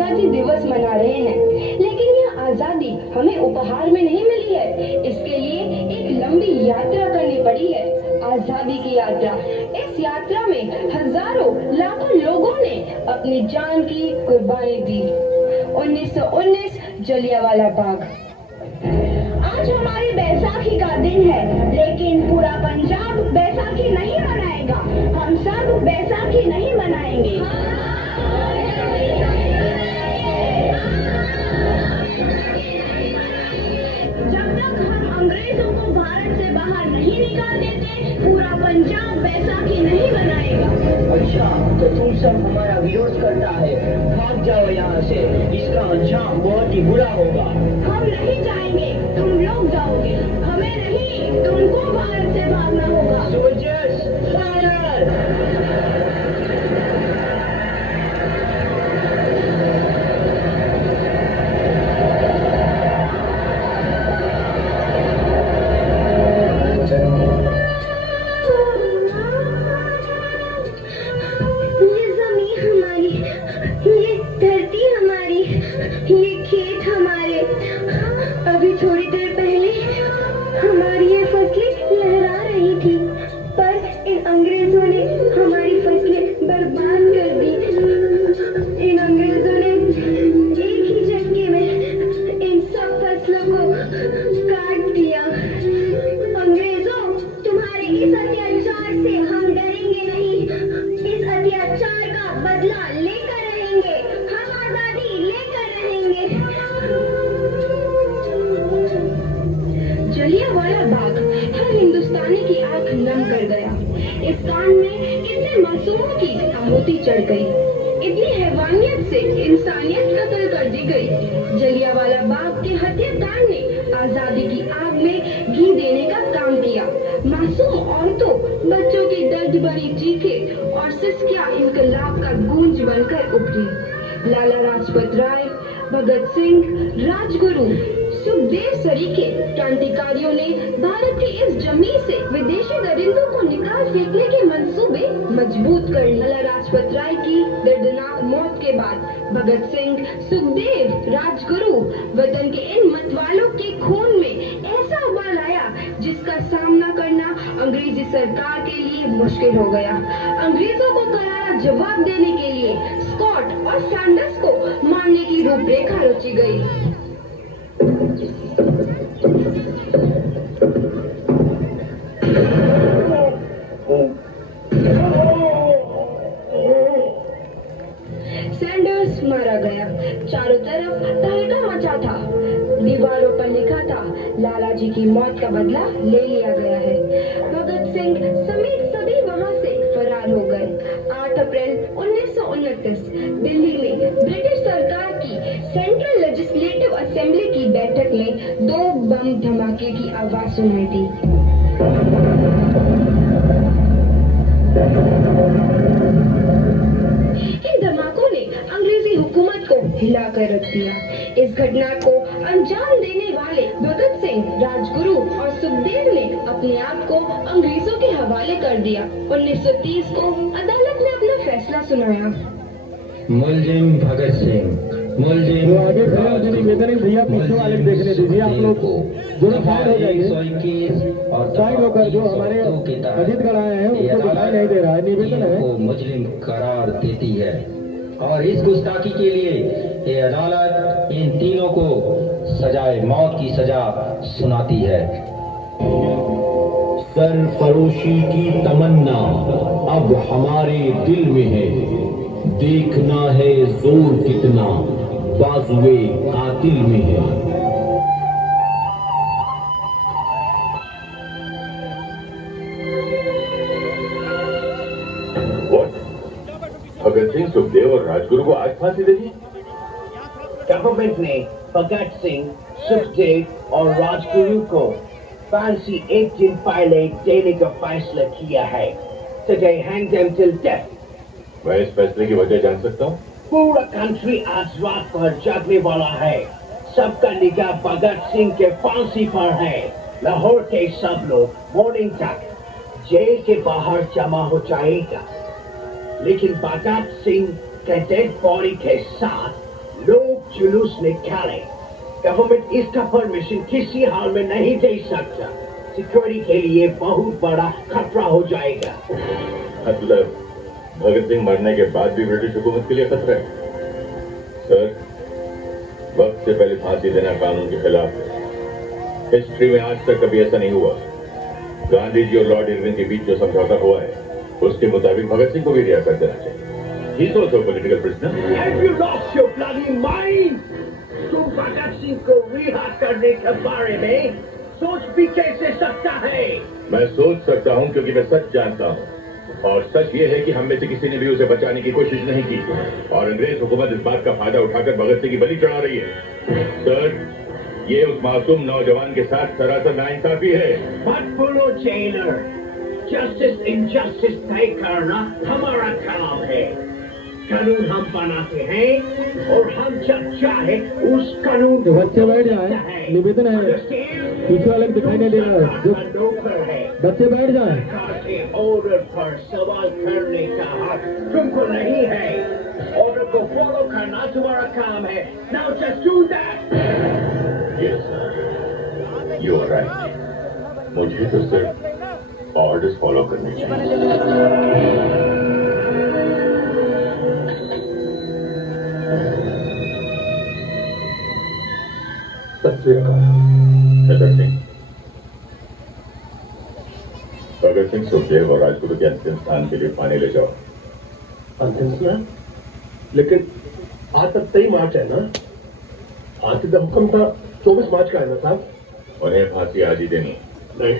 आजादी दिवस मना रहे हैं, लेकिन यह आजादी हमें उपहार में नहीं मिली है। इसके लिए एक लंबी यात्रा करनी पड़ी है, आजादी की यात्रा। इस यात्रा में हजारों लाखों लोगों ने अपनी जान की कुर्बानी दी। 1919 जलियांवाला बाग। आज हमारी बैसाखी का दिन है, लेकिन पूरा पंजाब बैसाखी नहीं मनाएगा। हम सब बैसाखी नहीं मनाएंगे। जब तक हम अंग्रेजों को भारत से बाहर नहीं निकाल देते, पूरा पंजाब बैसाखी नहीं मनाएगा। अच्छा, तो तुम सब हमारा विरोध करता है, भाग जाओ यहाँ से। इसका अंजाम बहुत ही बुरा होगा। हम नहीं जाएंगे, तुम लोग जाओगे। हमें नहीं, तुमको भारत से भागना होगा। Soldiers, fire! अभी थोड़ी देर पहले हमारी ये फसलें लहरा रही थी, पर इन अंग्रेजों ने हमारी फसलें बर्बाद कर दी। इन अंग्रेजों ने एक ही झटके में इन सब फसलों को काट दिया। अंग्रेजों, तुम्हारे इस अत्याचार से हम डरेंगे नहीं। इस अत्याचार का बदला लेकर रहेंगे। हम आजादी लेकर रहेंगे। जलियांवाला बाग हर हिंदुस्तानी की आंख नम कर गया। इस कांड में कितने मासूमों की आहुति चढ़ गई, इतनी हैवानियत से इंसानियत कत्ल कर दी गई। जलियांवाला बाग के हत्याकांड ने आजादी की आग में घी देने का काम किया। मासूम औरतों, बच्चों की दर्द भरी चीखें और सिसकियां इनकलाब का गूंज बनकर उभरी। लाला लाजपत राय, भगत सिंह, राजगुरु, सुखदेव सरीखे क्रांतिकारियों ने भारत की इस जमीन से विदेशी दरिंदों को निकाल फेंकने के मंसूबे मजबूत कर लिए। लाला लाजपत राय की दर्दनाक मौत के बाद भगत सिंह, सुखदेव, राजगुरु वतन के इन मतवालों के खून में ऐसा उबाल आया जिसका सामना करना अंग्रेजी सरकार के लिए मुश्किल हो गया। अंग्रेजों को करारा जवाब देने के लिए स्कॉट और सैंडर्स को मारने की रूपरेखा रची गई। सैंडर्स मारा गया। चारों तरफ तहलका मचा था। दीवारों पर लिखा था, लाला जी की मौत का बदला ले लिया गया है। भगत सिंह समेत सभी वहां से फरार हो गए। 8 अप्रैल 1929 दिल्ली में ब्रिटिश सरकार की सेंट्रल लेजिस्लेटिव असेंबली की बैठक में 2 बम धमाके की आवाज सुनाई दी। इन धमाकों ने अंग्रेजी हुकूमत को हिला कर रख दिया। इस घटना को अंजाम देने वाले भगत सिंह, राजगुरु और सुखदेव ने अपने आप को अंग्रेजों के हवाले कर दिया। 1930 को अदालत ने अपना फैसला सुनाया। मुलजिम भगत सिंह, मुलजिम आगे भैया पीछे वाले देखने दीजिए। आप लोग दोनों साइड हो जाइए और साइड होकर जो हमारे अजीत गढ़ आए हैं उनको दिखाई नहीं दे रहा है, निवेदन है। को मुजरिम करार देती है और इस गुस्ताखी के लिए ये अदालत इन तीनों को सजाए मौत की सजा सुनाती है। सरफरोशी की तमन्ना अब हमारे दिल में है, देखना है जोर कितना बाजुए कातिल में है। भगत सिंह, सुखदेव और राजगुरु को आज फांसी दे दी। गवर्नमेंट ने भगत सिंह, सुखदेव और राजगुरु को फांसी एक दिन पहले देने का फैसला किया है। Today hang them till death. मैं इस फैसले की वजह जान सकता हूँ? पूरा कंट्री आज रात भर जागने वाला है। सबका निगाह भगत सिंह के फांसी पर है। लाहौर के सब लोग मॉर्निंग तक जेल के बाहर जमा हो जाएगा, लेकिन भगत सिंह के डेड बॉडी के साथ लोग जुलूस निकाले। गवर्नमेंट इसका परमिशन किसी हाल में नहीं दे सकता। सिक्योरिटी के लिए बहुत बड़ा खतरा हो जाएगा। मतलब भगत सिंह मरने के बाद भी ब्रिटिश हुकूमत के लिए खतरा है? सर, वक्त से पहले फांसी देना कानून के खिलाफ है। हिस्ट्री में आज तक कभी ऐसा नहीं हुआ। गांधी जी और लॉर्ड इरविन के बीच जो समझौता हुआ है उसके मुताबिक भगत सिंह को भी रिहा कर देना चाहिए। He's also a political prisoner. Have you lost your bloody mind? तुम भगत सिंह को रिहा करने के बारे में सोच भी कैसे सकता है? मैं सोच सकता हूं क्योंकि मैं सच जानता हूं, और सच ये है कि हम में से किसी ने भी उसे बचाने की कोशिश नहीं की, और अंग्रेज हुकूमत इस बात का फायदा उठाकर भगत सिंह की बलि चढ़ा रही है। सर, ये उस मासूम नौजवान के साथ सरासर नाइंसाफी है। मत बोलो जेलर, जस्टिस इनजस्टिस तय करना हमारा काम है। कानून हम बनाते हैं और हम जब चाहे उस कानून जो बच्चे बैठ जाए, निवेदन है, पीछे वाले को दिखाई नहीं दे रहा है, जो नौकर है। बच्चे बैठ जाए। सरकार के ऑर्डर पर सवाल करने का हक तुमको नहीं है। ऑर्डर को फॉलो करना तुम्हारा काम है। Now just do that. Yes, sir. You are right. मुझे तो सिर्फ ऑर्डर्स फॉलो करने चाहिए। भगत सिंह, भगत सिंह, सुखदेव और राजगुरु के अंतिम स्थान के लिए पानी ले जाओ। अंतिम स्थान? लेकिन आज तक 23 मार्च है ना? आज का हुक्म था 24 मार्च का है ना साहब? उन्हें फांसी आज ही देनी। नहीं,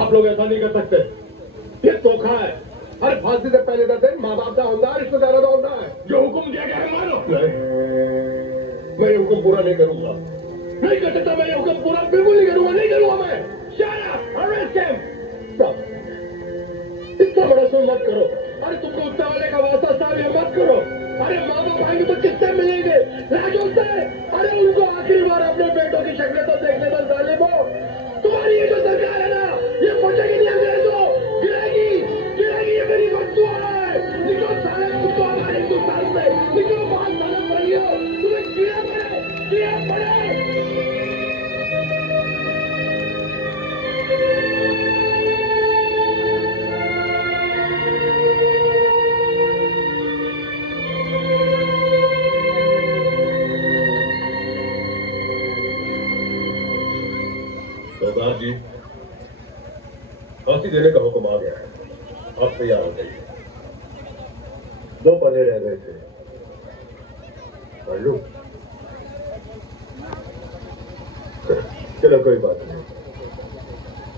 आप लोग ऐसा नहीं कर सकते। ये धोखा है। अरे फांसी से पहले का दिन माँ बाप का होता है, रिश्तेदारों का होता है। जो हुक्म दिया गया है मानो। नहीं, मैं ये हुक्म पूरा नहीं करूंगा। नहीं कर सकता मैं ये हुक्म पूरा, बिल्कुल नहीं करूंगा, नहीं करूंगा मैं। Shut up! Arrest him! साहब, इतना बड़ा शो मत करो। अरे तुमको उत्तर वाले का वास्ता साहब ये मत करो। अरे माँ बाप आएंगे तो किससे मिलेंगे? राजू से। अरे उनको आखिरी बार अपने बेटों की शक्ल तो देखने दो जालिमो। तुम्हारी ये जो सरकार है ना, ये पहुंचेगी नहीं अंग्रेजों, गिरेगी, गिरेगी। ये मेरी बददुआ है। निकलो साले, तुमको हमारे हिंदुस्तान से निकलो, बाहर साले पड़ियो। तुम्हें कीड़ा पड़े, कीड़ा पड़े। सरदार जी, फांसी देने का हुक्म आ गया है। आप तैयार हो जाइए। 2 पन्ने रह गए थे, पढ़ लूं? चलो कोई बात नहीं,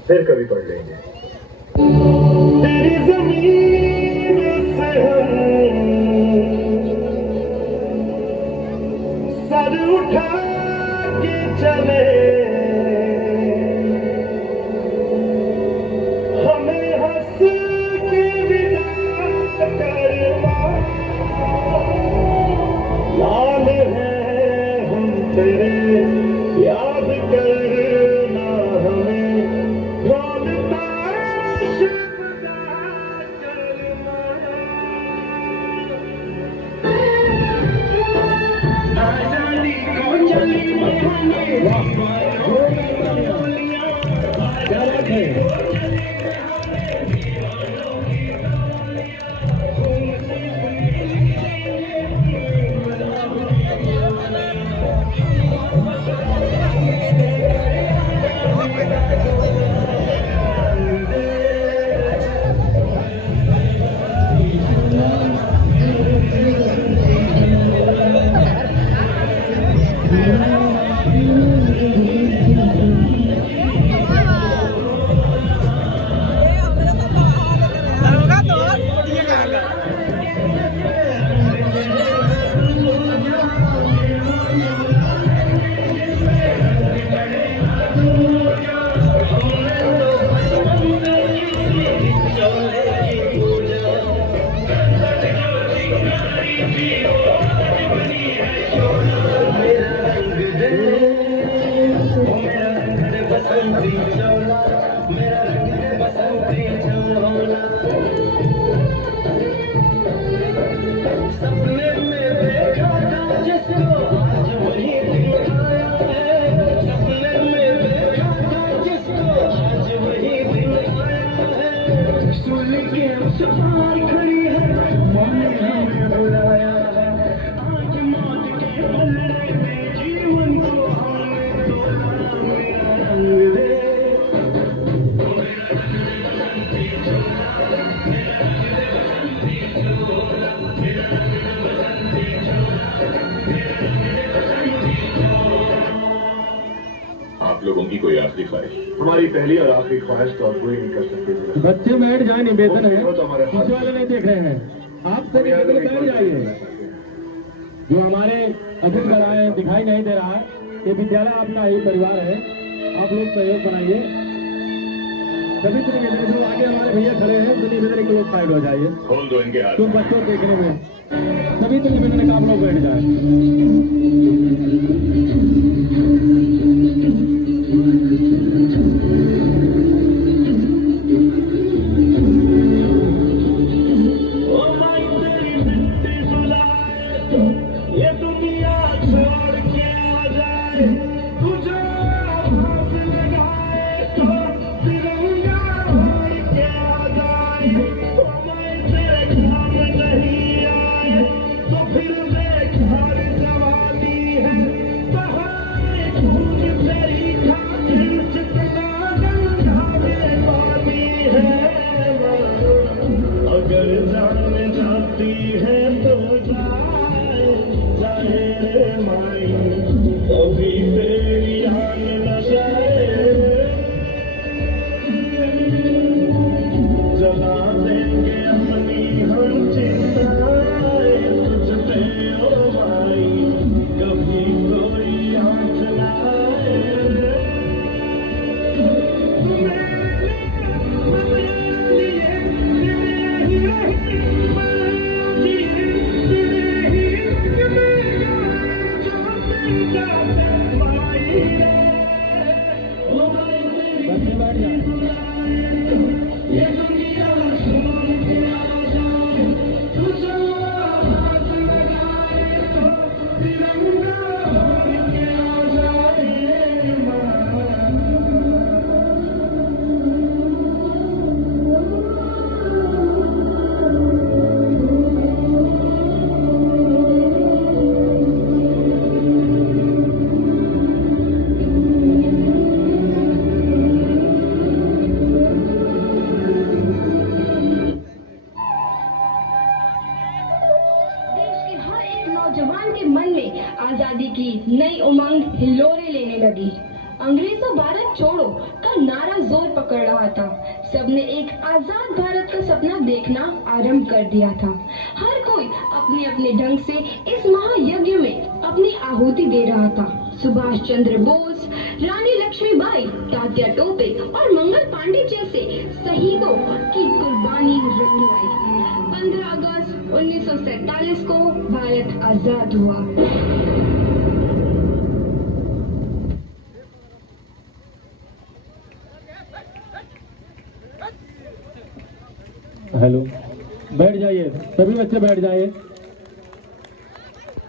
फिर कभी पढ़ लेंगे। तेरी जमीन से हम सर उठा के चले, याद करना हमें, ढोलता शब्दा करना। आजादी को चली हमें आप लोगों की कोई आखिरी ख्वाहिश? हमारी पहली और आखिरी ख्वाहिश तो आप पूरी नहीं कर सकते। बच्चे बैठ जाए, निवेदन है, वो तो हमारे हाथ पीछे वाले नहीं देख रहे हैं, आप सब निवेदन बैठ जाइए। जो हमारे अतिथि कराए दिखाई नहीं दे रहा है, ये विद्यालय अपना ही परिवार है, आप लोग सहयोग बनाइए। सभी तो निवेदन, जो आगे हमारे भैया खड़े हैं तो निवेदन के लोग साइड हो जाइए, खोल दो इनके हाथ। तो बच्चों को देखने में सभी तो निवेदन का आप लोग बैठ जाए। नौजवान के मन में आजादी की नई उमंग हिलोरे लेने लगी। अंग्रेजों भारत छोड़ो का नारा जोर पकड़ रहा था। सबने एक आजाद भारत का सपना देखना आरंभ कर दिया था। हर कोई अपने अपने ढंग से इस महायज्ञ में अपनी आहुति दे रहा था। सुभाष चंद्र बोस, रानी लक्ष्मीबाई, तात्या टोपे और मंगल पांडे जैसे शहीदों की कुर्बानी रंग लाई। 15 अगस्त 1947 को भारत आजाद हुआ। हेलो, बैठ जाइए, सभी बच्चे बैठ जाइए।